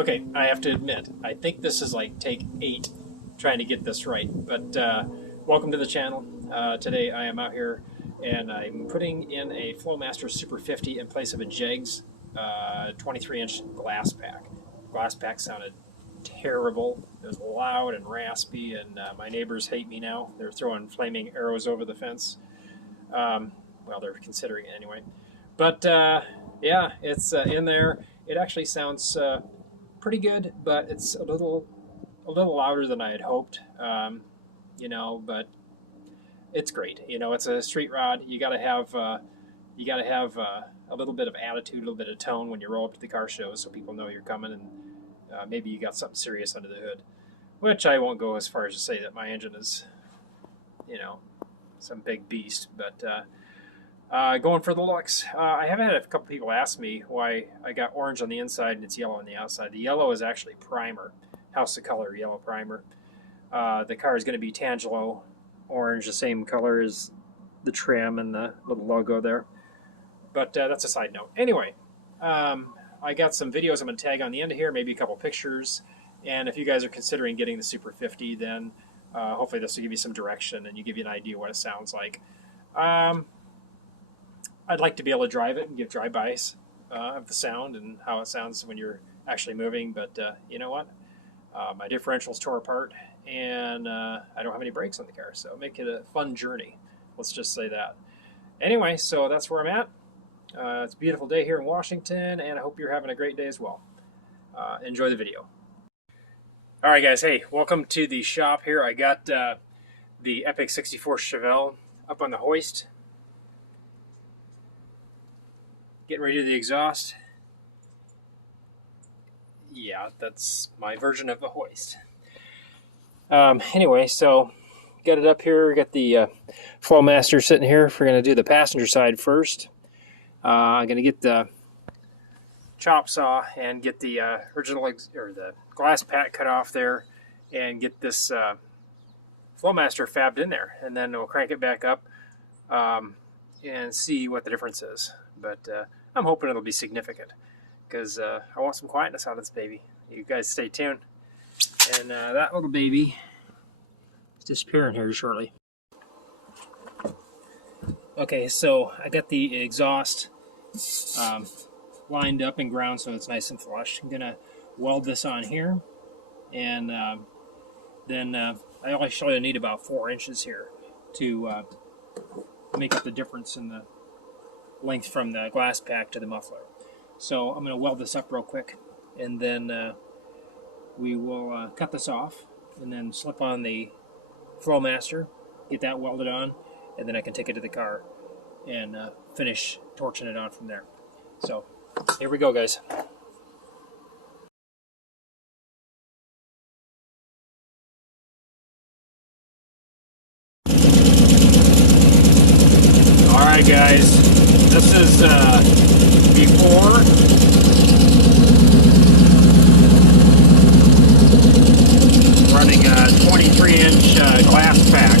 Okay, I have to admit, I think this is like take 8 trying to get this right. But welcome to the channel. Today I am out here and I'm putting in a Flowmaster Super 50 in place of a Jegs 23-inch glass pack. Glass pack sounded terrible. It was loud and raspy, and my neighbors hate me now. They're throwing flaming arrows over the fence. Well, they're considering it anyway. But yeah, it's in there. It actually sounds pretty good, but it's a little louder than I had hoped. You know, but it's great. You know, it's a street rod. You got to have a little bit of attitude, a little bit of tone when you roll up to the car show, so people know you're coming, and maybe you got something serious under the hood. Which I won't go as far as to say that my engine is, you know, some big beast, but going for the looks. I have had a couple people ask me why I got orange on the inside and it's yellow on the outside. The yellow is actually primer, House of Color yellow primer. The car is going to be Tangelo orange, the same color as the trim and the little logo there. But that's a side note. Anyway, I got some videos I'm going to tag on the end of here, maybe a couple pictures. And if you guys are considering getting the Super 50, then hopefully this will give you some direction and give you an idea what it sounds like. I'd like to be able to drive it and give drive-bys of the sound and how it sounds when you're actually moving, but you know what? My differential's tore apart, and I don't have any brakes on the car, so make it a fun journey. Let's just say that. Anyway, so that's where I'm at. It's a beautiful day here in Washington, and I hope you're having a great day as well. Enjoy the video. All right, guys. Hey, welcome to the shop here. I got the Epic 64 Chevelle up on the hoist. Getting ready to do the exhaust. Yeah, that's my version of the hoist. Anyway, so got it up here. Got the Flowmaster sitting here. We're going to do the passenger side first. I'm going to get the chop saw and get the original or the glass pack cut off there, and get this Flowmaster fabbed in there, and then we'll crank it back up and see what the difference is. But I'm hoping it'll be significant, because I want some quietness out of this baby. You guys stay tuned. And that little baby is disappearing here shortly. Okay, so I got the exhaust lined up and ground so it's nice and flush. I'm going to weld this on here, and then I actually need about 4 inches here to make up the difference in the length from the glass pack to the muffler. So I'm going to weld this up real quick, and then we will cut this off and then slip on the Flowmaster, get that welded on, and then I can take it to the car and finish torching it on from there. So here we go, guys. Alright, guys, this is before. Running a 23-inch glass pack.